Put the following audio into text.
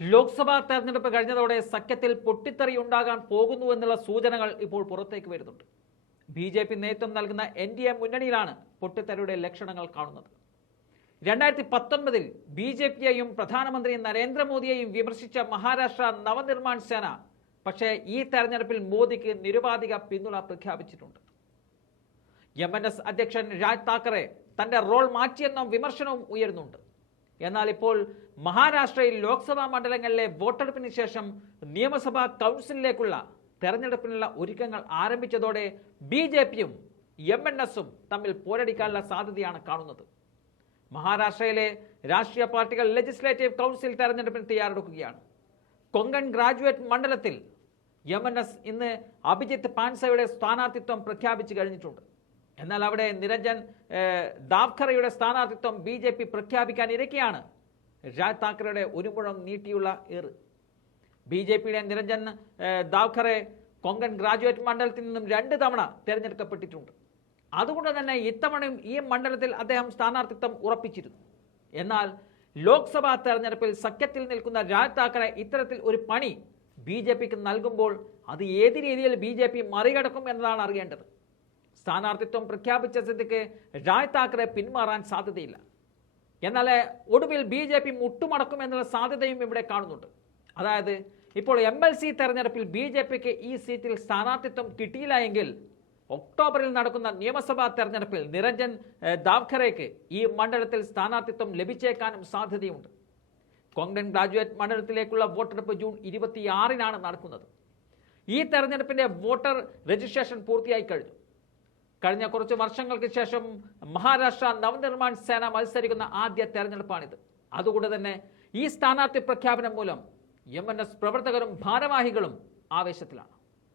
ലോക്സഭാ തെരഞ്ഞെടുപ്പ് കഴിഞ്ഞതോടെ സഖ്യത്തിൽ പൊട്ടിത്തെറി ഉണ്ടാകാൻ പോകുന്നു എന്നുള്ള സൂചനകൾ ഇപ്പോൾ പുറത്തേക്ക് വരുന്നുണ്ട്. ബി ജെ പി നേതൃത്വം നൽകുന്ന എൻ ഡി എ മുന്നണിയിലാണ് പൊട്ടിത്തെറിയുടെ ലക്ഷണങ്ങൾ കാണുന്നത്. രണ്ടായിരത്തി പത്തൊൻപതിൽ ബി ജെ പിയെയും പ്രധാനമന്ത്രി നരേന്ദ്രമോദിയെയും വിമർശിച്ച മഹാരാഷ്ട്ര നവനിർമ്മാൺ സേന പക്ഷേ ഈ തെരഞ്ഞെടുപ്പിൽ മോദിക്ക് നിരുപാധിക പിന്തുണ പ്രഖ്യാപിച്ചിട്ടുണ്ട്. എം അധ്യക്ഷൻ രാജ് താക്കറെ തന്റെ റോൾ മാറ്റിയെന്ന വിമർശനവും ഉയരുന്നുണ്ട്. എന്നാൽ ഇപ്പോൾ മഹാരാഷ്ട്രയിൽ ലോക്സഭാ മണ്ഡലങ്ങളിലെ വോട്ടെടുപ്പിന് ശേഷം നിയമസഭാ കൗൺസിലിലേക്കുള്ള തെരഞ്ഞെടുപ്പിനുള്ള ഒരുക്കങ്ങൾ ആരംഭിച്ചതോടെ ബി ജെ പിയും എം എൻ എസും തമ്മിൽ പോരടിക്കാനുള്ള സാധ്യതയാണ് കാണുന്നത്. മഹാരാഷ്ട്രയിലെ രാഷ്ട്രീയ പാർട്ടികൾ ലെജിസ്ലേറ്റീവ് കൗൺസിൽ തെരഞ്ഞെടുപ്പിന് തയ്യാറെടുക്കുകയാണ്. കൊങ്കൺ ഗ്രാജുവേറ്റ് മണ്ഡലത്തിൽ എം എൻ എസ് ഇന്ന് അഭിജിത്ത് പാൻസയുടെ സ്ഥാനാർത്ഥിത്വം പ്രഖ്യാപിച്ചു കഴിഞ്ഞിട്ടുണ്ട്. എന്നാൽ അവിടെ നിരഞ്ജൻ ദാവ്ഖറയുടെ സ്ഥാനാർത്ഥിത്വം ബി ജെ പി പ്രഖ്യാപിക്കാനിരിക്കെയാണ് രാജ് താക്കറയുടെ ഒരു മുഴം നീട്ടിയുള്ള ഏറ്. ബി ജെ പിയുടെ നിരഞ്ജൻ ദാവ്ഖറെ കൊങ്കൺ ഗ്രാജുവേറ്റ് മണ്ഡലത്തിൽ നിന്നും രണ്ട് തവണ തിരഞ്ഞെടുക്കപ്പെട്ടിട്ടുണ്ട്. അതുകൊണ്ട് തന്നെ ഇത്തവണയും ഈ മണ്ഡലത്തിൽ അദ്ദേഹം സ്ഥാനാർത്ഥിത്വം ഉറപ്പിച്ചിരുന്നു. എന്നാൽ ലോക്സഭാ തെരഞ്ഞെടുപ്പിൽ സഖ്യത്തിൽ നിൽക്കുന്ന രാജ് താക്കറെ ഇത്തരത്തിൽ ഒരു പണി ബി ജെ പിക്ക് നൽകുമ്പോൾ അത് ഏത് രീതിയിൽ ബി ജെ പി മറികടക്കും എന്നതാണ് അറിയേണ്ടത്. സ്ഥാനാർത്ഥിത്വം പ്രഖ്യാപിച്ച സ്ഥിതിക്ക് രാജ് താക്കറെ പിന്മാറാൻ സാധ്യതയില്ല. എന്നാൽ ഒടുവിൽ ബി ജെ പി മുട്ടുമടക്കും എന്നുള്ള സാധ്യതയും ഇവിടെ കാണുന്നുണ്ട്. അതായത് ഇപ്പോൾ എം എൽ സി തെരഞ്ഞെടുപ്പിൽ ബി ജെ പിക്ക് ഈ സീറ്റിൽ സ്ഥാനാർത്ഥിത്വം കിട്ടിയില്ല എങ്കിൽ ഒക്ടോബറിൽ നടക്കുന്ന നിയമസഭാ തെരഞ്ഞെടുപ്പിൽ നിരഞ്ജൻ ദാവ്ഖറേക്ക് ഈ മണ്ഡലത്തിൽ സ്ഥാനാർത്ഥിത്വം ലഭിച്ചേക്കാനും സാധ്യതയുണ്ട്. കൊങ്കൺ ഗ്രാജുവേറ്റ് മണ്ഡലത്തിലേക്കുള്ള വോട്ടെടുപ്പ് ജൂൺ ഇരുപത്തിയാറിനാണ് നടക്കുന്നത്. ഈ തെരഞ്ഞെടുപ്പിന്റെ വോട്ടർ രജിസ്ട്രേഷൻ പൂർത്തിയായി കഴിഞ്ഞു. കഴിഞ്ഞ കുറച്ച് വർഷങ്ങൾക്ക് ശേഷം മഹാരാഷ്ട്ര നവനിർമ്മാൺ സേന മത്സരിക്കുന്ന ആദ്യ തെരഞ്ഞെടുപ്പാണിത്. അതുകൊണ്ട് തന്നെ ഈ സ്ഥാനാർത്ഥി പ്രഖ്യാപനം മൂലം എം പ്രവർത്തകരും ഭാരവാഹികളും ആവേശത്തിലാണ്.